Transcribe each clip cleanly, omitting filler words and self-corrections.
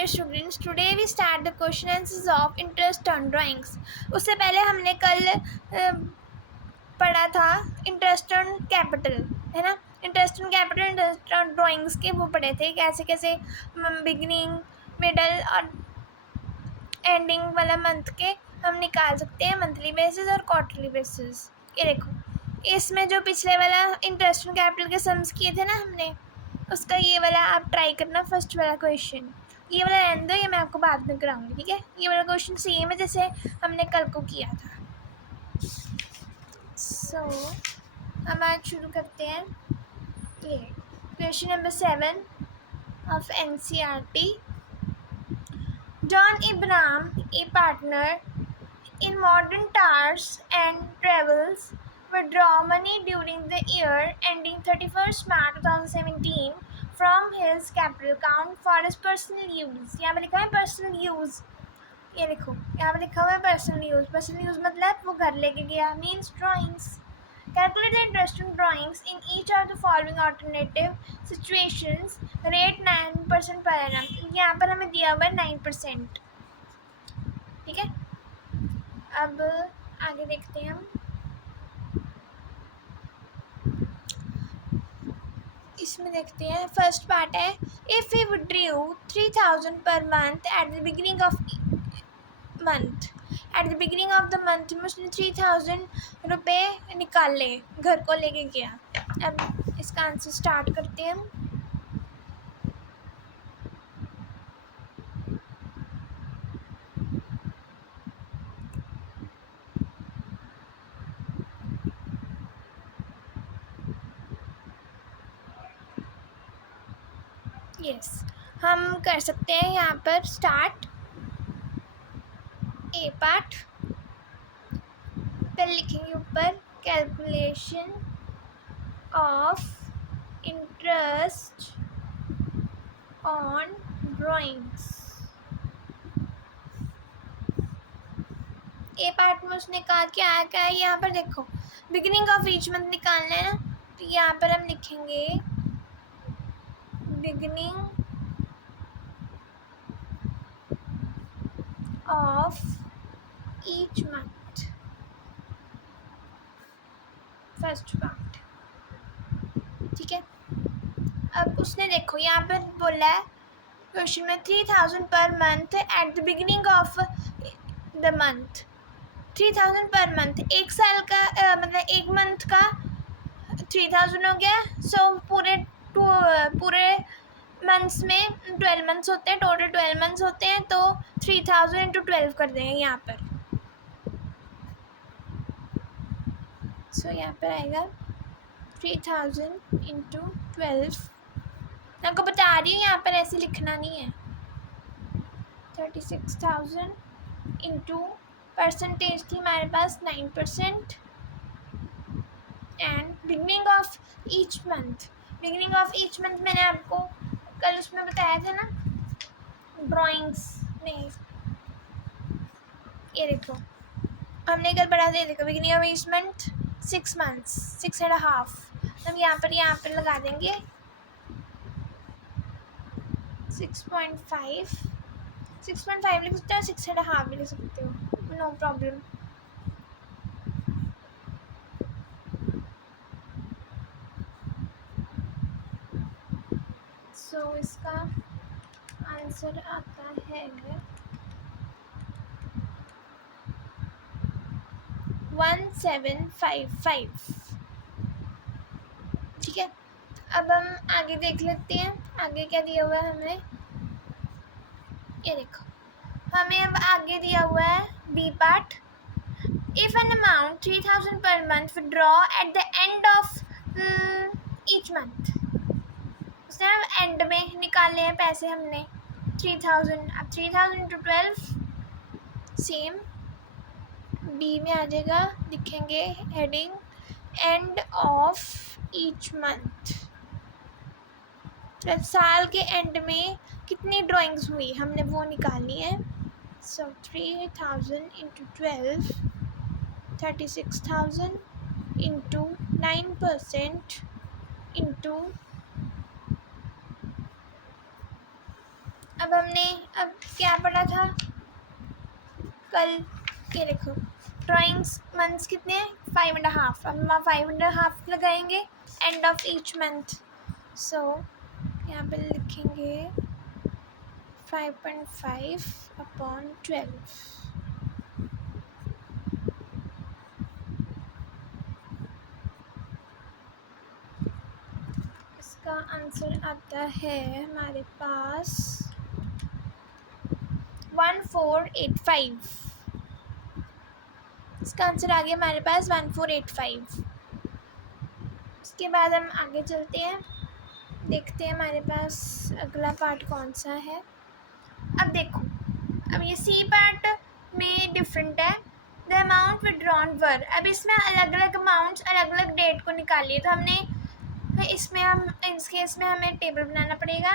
dear students, today we start the question answers of interest on drawings. उससे पहले हमने कल पढ़ा था इंटरेस्ट ऑन कैपिटल, है ना। Interest on capital, interest on drawings के वो पढ़े थे, कैसे कैसे बिगनिंग, मिडल और एंडिंग वाला मंथ के हम निकाल सकते हैं, मंथली बेसिस और क्वार्टरली बेसिस। ये देखो, इसमें जो पिछले वाला इंटरेस्ट ऑन कैपिटल के सम्स किए थे ना हमने, उसका ये वाला आप ट्राई करना, फर्स्ट वाला क्वेश्चन। ये वाला रहने दो, ये मैं आपको बाद में कराऊंगी, ठीक है। ये वाला क्वेश्चन सेम है जैसे हमने कल को किया था। सो हम आज शुरू करते हैं। ये question number 7 of NCERT. John Abraham, a partner in modern tours and travels, withdraw money during the year ending 31st March 2017 from his capital account for his personal use. यहाँ पे लिखा है पर्सनल यूज़, ये देखो यहाँ पे लिखा हुआ है पर्सनल यूज़। पर्सनल यूज़ मतलब वो घर लेके गया, means drawings. Calculate the interest on drawings in each of the following alternative situations. Rate 9% per annum. यहाँ पर हमें दिया हुआ है 9%, ठीक है। अब आगे देखते हैं हम। इसमें देखते हैं, फर्स्ट पार्ट है, if he withdrew 3000 per month at the beginning of month, at the beginning of the month में उसने 3000 रुपये निकाले, घर को लेके गया। अब इसका आंसर स्टार्ट करते हैं हम। यस, हम कर सकते हैं यहाँ पर स्टार्ट। ए पार्ट फिर लिखेंगे ऊपर, calculation of interest on drawings. A part में उसने कहा क्या है, यहाँ पर देखो बिगिनिंग ऑफ ईच मंथ निकालना है ना, तो यहाँ पर हम लिखेंगे beginning of each month, first part, ठीक है। अब उसने देखो यहाँ पर बोला है क्वेश्चन में 3000 per month at the beginning of the month. 3000 per month, एक साल का मतलब एक मंथ का 3000 हो गया। सो पूरे मंथ्स में 12 मंथ्स होते हैं, टोटल 12 मंथ्स होते हैं, तो 3000 इंटू 12 कर देंगे यहाँ पर। सो यहाँ पर आएगा 3000 इंटू 12। मैं आपको बता रही हूँ, यहाँ पर ऐसे लिखना नहीं है। 36,000 इंटू परसेंटेज थी हमारे पास 9%, and beginning of each month. Beginning of each month मैंने आपको कल उसमें बताया था ना, ड्राइंग्स में। ये देखो हमने कल पढ़ा था, ये देखो beginning of each month 6 months, 6.5। हम यहाँ पर लगा देंगे 6.5 लिख सकते हो, 6.5 भी लिख सकते हो, नो प्रॉब्लम। सो इसका आंसर आता है 1755, ठीक है। अब हम आगे देख लेते हैं, आगे क्या दिया हुआ है हमें। ये देखो हमें अब आगे दिया हुआ है B part, if an amount 3000 per month withdraw at the end of each month. उसने एंड में निकाले हैं पैसे हमने 3000। अब 3000 इंटू 12 सेम बी में आ जाएगा, लिखेंगे heading and of each month. जब साल के एंड में कितनी ड्राइंग्स हुई हमने वो निकालनी है। सो 3000 इंटू 12, 36,000 इंटू 9% इंटू, अब अब क्या पढ़ा था कल, ये देखो ड्राइंग्स मंथ्स कितने हैं 5.5, अब हम 5.5 लगाएंगे एंड ऑफ ईच मंथ। सो यहाँ पे लिखेंगे 5.5 अपॉन 12। इसका आंसर आता है हमारे पास 1485। इसका आंसर आ गया हमारे पास 1485। उसके बाद हम आगे चलते हैं, देखते हैं हमारे पास अगला पार्ट कौन सा है। अब देखो, अब ये सी पार्ट में डिफरेंट है। द अमाउंट विड्रॉन वर, अब इसमें अलग अलग अमाउंट्स अलग अलग डेट को निकालिए, तो हमने इसमें इस केस में हमें टेबल बनाना पड़ेगा।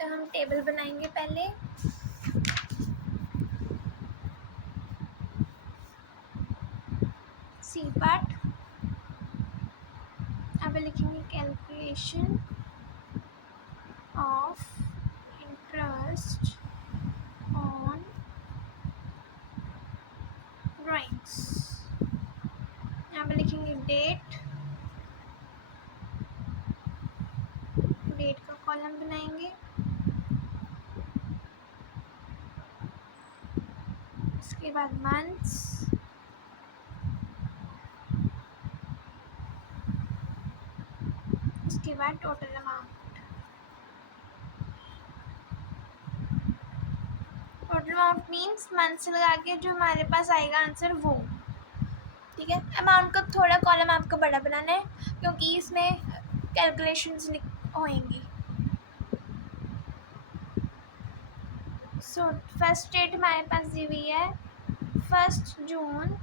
तो हम टेबल बनाएंगे पहले। सी पार्ट, अब लिखेंगे calculation of interest on drawings. यहाँ पे लिखेंगे डेट का कॉलम बनाएंगे। उसके बाद मंथ्स, उसके बाद total amount. Total amount means month से लगा के जो हमारे पास आएगा आंसर वो, ठीक है। अमाउंट का थोड़ा कॉलम आपको बड़ा बनाना है क्योंकि इसमें कैलकुलेशंस होंगी। सो फर्स्ट डेट हमारे पास दी हुई है 1 जून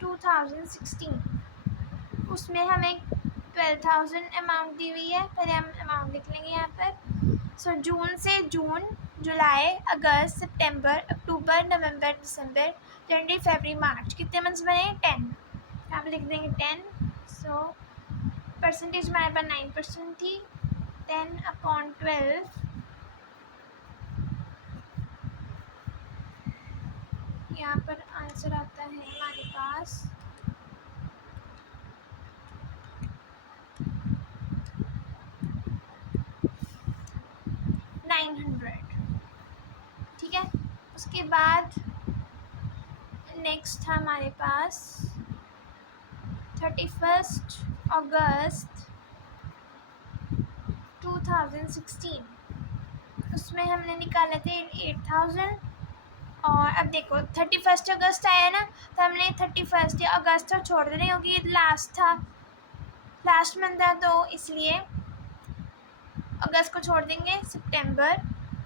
2016। उसमें हमें 12,000 अमाउंट दी हुई है। पहले हम अमाउंट लिख लेंगे यहाँ पर। सो जून से जून, जुलाई, अगस्त, सितंबर, अक्टूबर, नवंबर, दिसंबर, जनवरी, फरवरी, मार्च, कितने मंथ्स बने 10। यहाँ पर लिख देंगे 10। सो परसेंटेज हमारे पास 9% थी। 10/12, यहाँ पर आंसर आता है हमारे पास 900, ठीक है। उसके बाद नेक्स्ट था हमारे पास 31 अगस्त 2016। उसमें हमने निकाले थे 8,000। और अब देखो 31 अगस्त आया ना, तो हमने 31 अगस्त तक छोड़ देना क्योंकि ये लास्ट मंथ था, तो इसलिए अगस्त को छोड़ देंगे। सितंबर,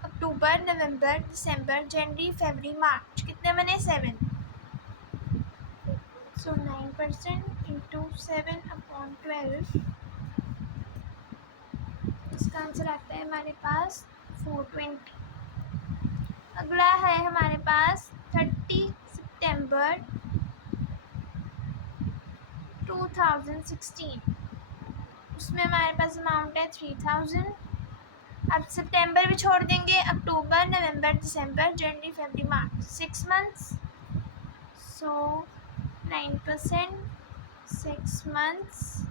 अक्टूबर, नवंबर, दिसंबर, जनवरी, फरवरी, मार्च, कितने बने 7। सो 9% इंटू 7/12, इसका आंसर आता है हमारे पास 420। अगला है हमारे पास 30 सितंबर 2016। उसमें हमारे पास अमाउंट है 3,000। अब सितंबर भी छोड़ देंगे, अक्टूबर, नवंबर, दिसंबर, जनवरी, फरवरी, मार्च, 6 मंथ्स। सो 9%, 6 मंथ्स।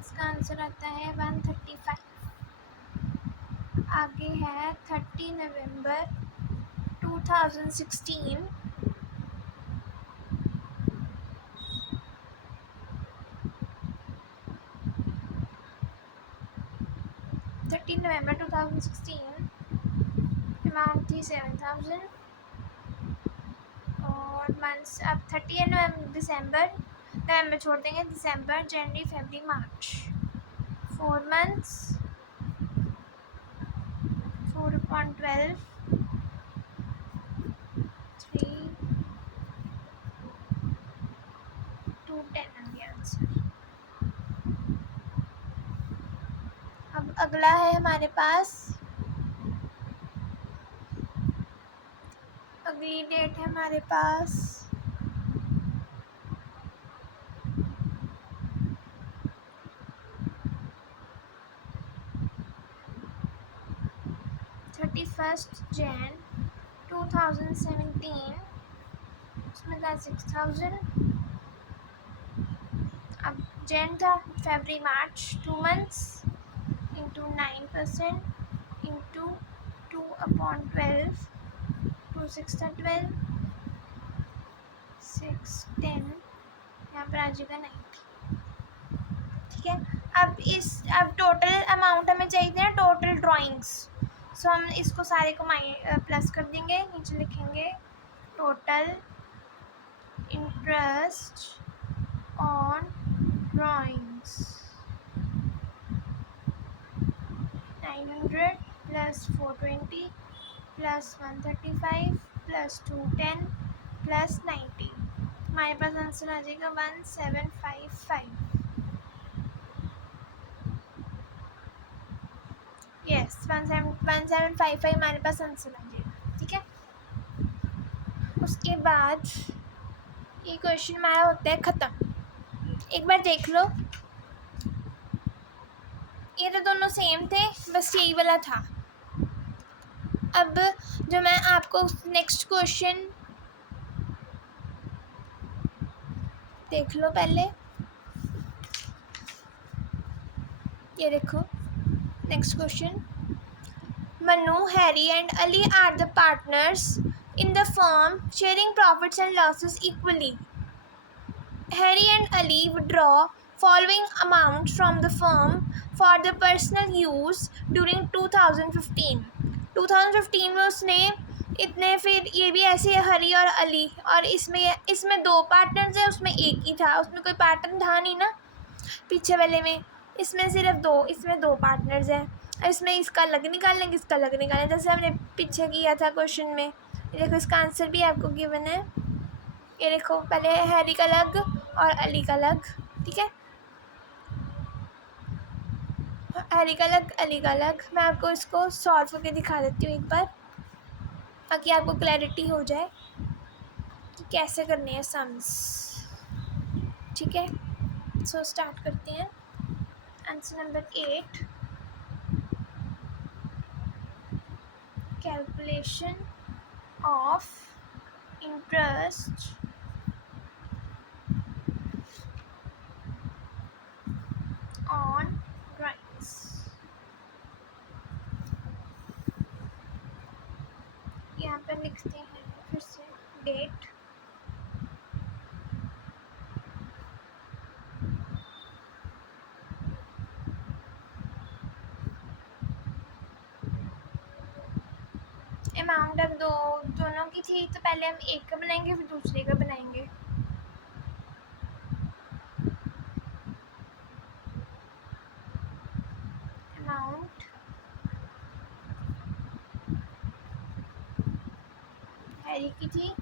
इसका आंसर आता है 135। आगे है 30 नवंबर 2016। 30 नवंबर 2016 अमाउंट थी 7,000। और मंथ्स अब 30 नवंबर छोड़ देंगे, दिसंबर, जनवरी, फरवरी, मार्च, 4 मंथ्स। 4/12, 3 to 10 आ गया आंसर। अब अगला है हमारे पास, अगली डेट है हमारे पास 31 Jan 2017 उसमें था 6000। अब जैन था फरवरी मार्च 2 months इंटू 9% इंटू 2/12 2 6 12 6 10 यहाँ पर आ जाएगा 90। ठीक है। अब टोटल अमाउंट हमें चाहिए ना टोटल ड्राइंग्स। सो हम इसको सारे को प्लस कर देंगे, नीचे लिखेंगे total interest on drawings 900 plus 420 plus 135 plus 210 plus 90। हमारे पास आंसर आ जाएगा 1755। यस 1755 हमारे पास आंसर आ जाएगा। ठीक है। उसके बाद ये क्वेश्चन हमारा होता है ख़त्म। एक बार देख लो, ये तो दोनों सेम थे, बस यही वाला था। अब जो मैं आपको नेक्स्ट क्वेश्चन देख लो पहले, ये देखो next question. Manu, Harry and Ali are the partners in the firm, sharing profits and losses equally. Harry and Ali withdraw following amount from the firm for their personal use during 2015. 2015 में उसने इतने, फिर ये भी ऐसे हरी और अली, और इसमें दो पार्टनर्स हैं, उसमें एक ही था, उसमें कोई पार्टनर था नहीं ना पीछे वाले में। इसमें सिर्फ दो, इसमें दो पार्टनर्स हैं। इसमें इसका अलग निकालेंगे, इसका अलग निकालेंगे, जैसे हमने पीछे किया था क्वेश्चन में। ये देखो इसका आंसर भी आपको गिवन है। ये देखो पहले हैरी का अलग और अली का अलग। ठीक है, हैरी का अलग अली का अलग। मैं आपको इसको सॉल्व करके दिखा देती हूँ एक बार, ताकि आपको क्लैरिटी हो जाए कि कैसे करने हैं सम्स। ठीक है, सो स्टार्ट करते हैं। Answer number 8, calculation of interest on drawings. यहाँ पर लिखते हैं फिर से डेट, अमाउंट अब दोनों की थी, तो पहले हम एक का बनाएंगे फिर दूसरे का बनाएंगे। अमाउंट हैरी की थी,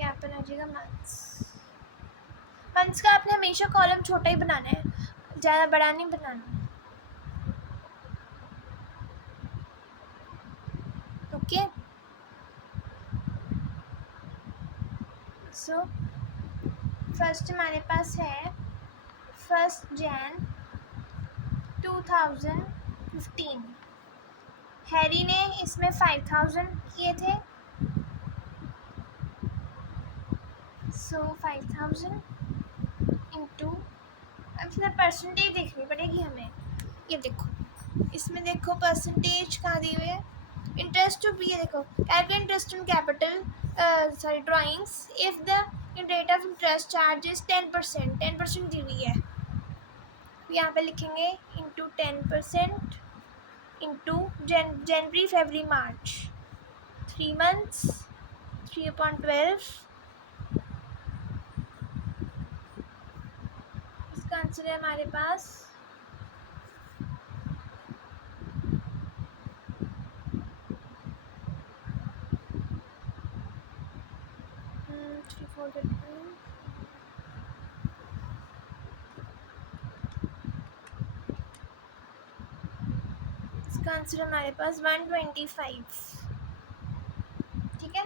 यहाँ पर आ जाएगा मंथ्स। मंथ्स का आपने हमेशा कॉलम छोटा ही बनाना है, ज़्यादा बड़ा नहीं बनाना। ओके, सो फर्स्ट हमारे पास है 1 Jan 2015। हैरी ने इसमें 5000 किए थे, सो 5000 इंटू, अब फिर परसेंटेज देखनी पड़ेगी हमें। ये देखो इसमें देखो परसेंटेज कहाँ दी हुई है, इंटरेस्ट टू बी, ये देखो calculate interest on capital sorry drawings if the rate of interest charge is 10%। 10% दी हुई है, यहाँ पे लिखेंगे इंटू 10% इंटू जनवरी फरवरी मार्च 3 months 3/12। इसका आंसर है हमारे पास 3/4। इसका आंसर हमारे पास 125। ठीक है,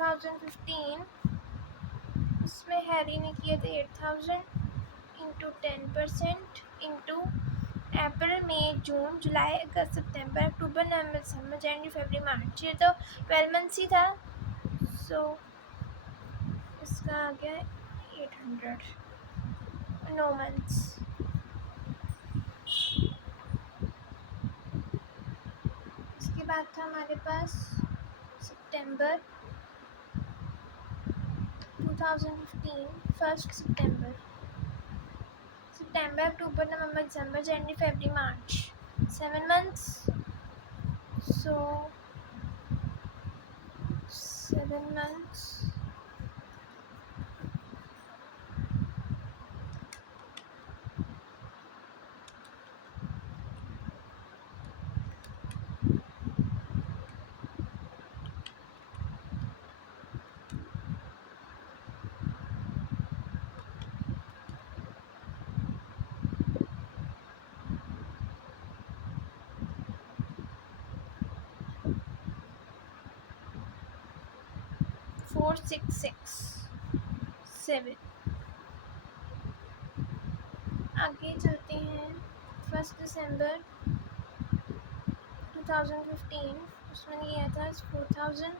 2015 इसमें हैरी ने किए थे 8000 इंटू 10% इंटू अप्रैल मई जून जुलाई अगस्त सितंबर अक्टूबर नवंबर दिसंबर जनवरी फरवरी मार्च, ये तो 12 मंथ्स ही था। सो इसका आ गया 800, 9 मंथ्स। इसके बाद था हमारे पास सितंबर 2015 1 सितंबर अक्टूबर नवंबर दिसंबर जनवरी फरवरी मार्च, 7 months। सो 7 months 4 6 6 7। आगे चलते हैं 1 दिसंबर 2015, उसमें लिया था 4000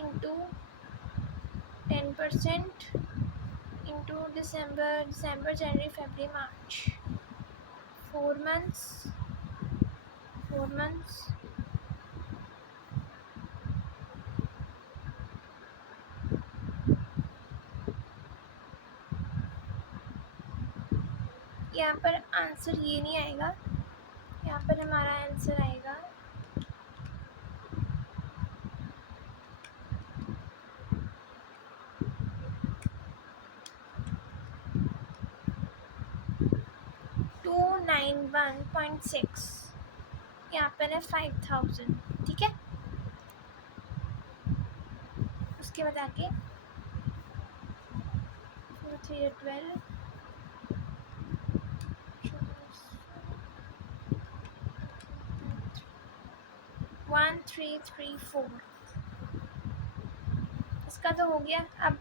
इंटू 10% इंटू दिसंबर जनवरी फरवरी मार्च, 4 months 4 months। यहाँ पर आंसर ये नहीं आएगा, यहाँ पर हमारा आंसर आएगा 291.6, यहाँ पर है 5000, ठीक है। उसके बाद आगे 4 3 12 1334, इसका तो हो गया। अब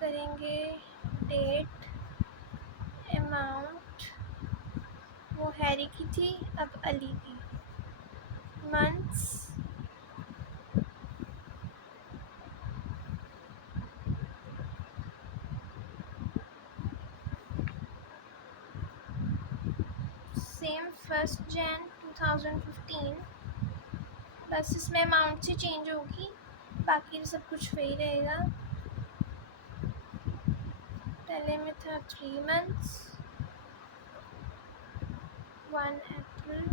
करेंगे डेट, अमाउंट, वो हैरी की थी, अब अली की, मंथ्स, सेम 1 Jan 2015, बस इसमें अमाउंट से चेंज होगी, बाकी सब कुछ वही रहेगा। पहले में था 3 months, 1 April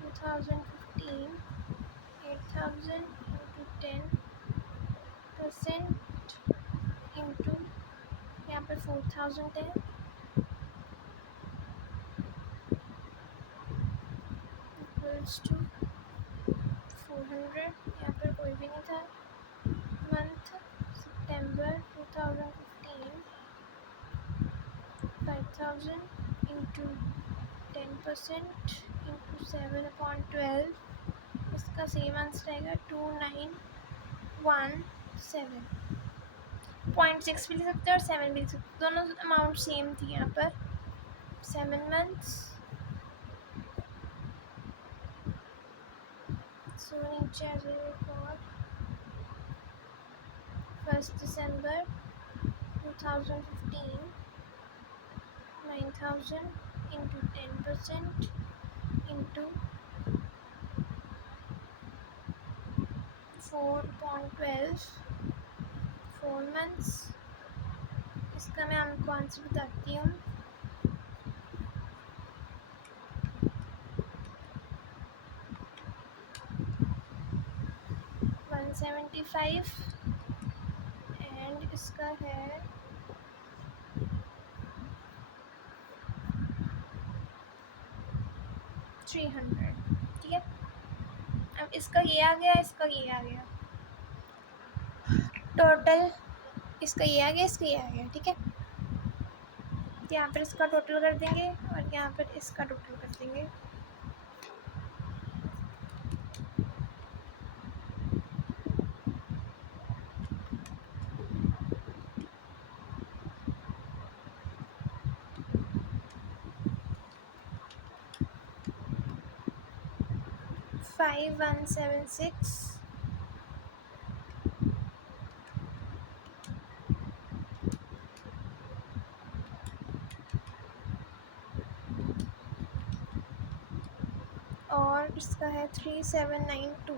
2015, 8000 इंटू 10% इंटू यहाँ पर 4000 है, इक्वल्स टू 400, यहाँ पर कोई भी नहीं था। मंथ सितंबर 2015, 5000 इंटू 10% इंटू 7/12, इसका सेम आंसर रहेगा 2917.6 भी लिख सकते हैं और 7 भी लिख सकते हैं, दोनों अमाउंट सेम थी यहाँ पर। 7 months। सो नीचे आ जाएगा और 1 दिसंबर 2015, 9000 इंटू 10% इंटू 4.12, 4 months। इसका मैं आपको आंसर बताती हूँ। 175 एंड इसका है 300, ठीक है। अब इसका ये आ गया, इसका ये आ गया, टोटल इसका ये आ गया, इसका ये आ गया, ठीक है। यहाँ पर इसका टोटल कर देंगे और यहाँ पर इसका टोटल कर देंगे। फाइव 176 और इसका है 3792।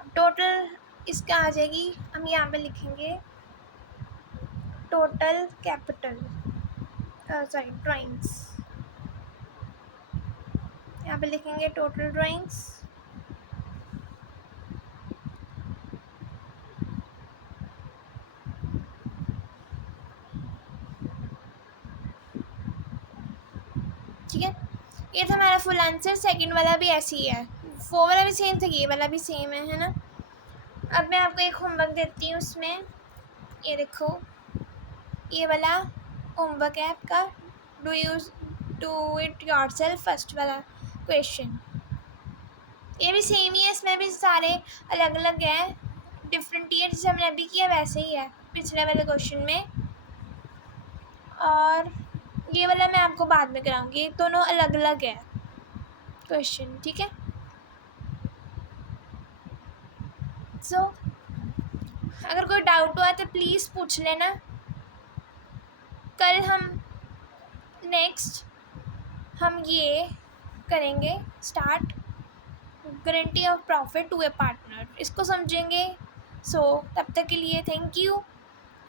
अब टोटल इसका आ जाएगी, हम यहाँ पे लिखेंगे टोटल कैपिटल सॉरी ड्राइंग्स, यहाँ पे लिखेंगे टोटल ड्राइंग्स ठीक है। ये था हमारा फुल आंसर। सेकंड वाला भी ऐसे ही है, 4 वाला भी सेम था, ये वाला भी सेम है ना। अब मैं आपको एक होमवर्क देती हूँ, उसमें ये देखो, ये वाला होमवर्क है आपका, डू इट योरसेल्फ फर्स्ट वाला क्वेश्चन। ये भी सेम ही है, इसमें भी सारे अलग अलग हैं, डिफरेंट ईयर जैसे हमने अभी किया वैसे ही है पिछले वाले क्वेश्चन में। और ये वाला मैं आपको बाद में कराऊंगी, दोनों अलग अलग है क्वेश्चन, ठीक है। सो अगर कोई डाउट हुआ तो प्लीज़ पूछ लेना। कल हम नेक्स्ट हम ये करेंगे start guarantee of profit to a partner, इसको समझेंगे। सो तब तक के लिए thank you,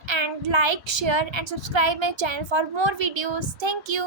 and like, share and subscribe my channel for more videos. Thank you.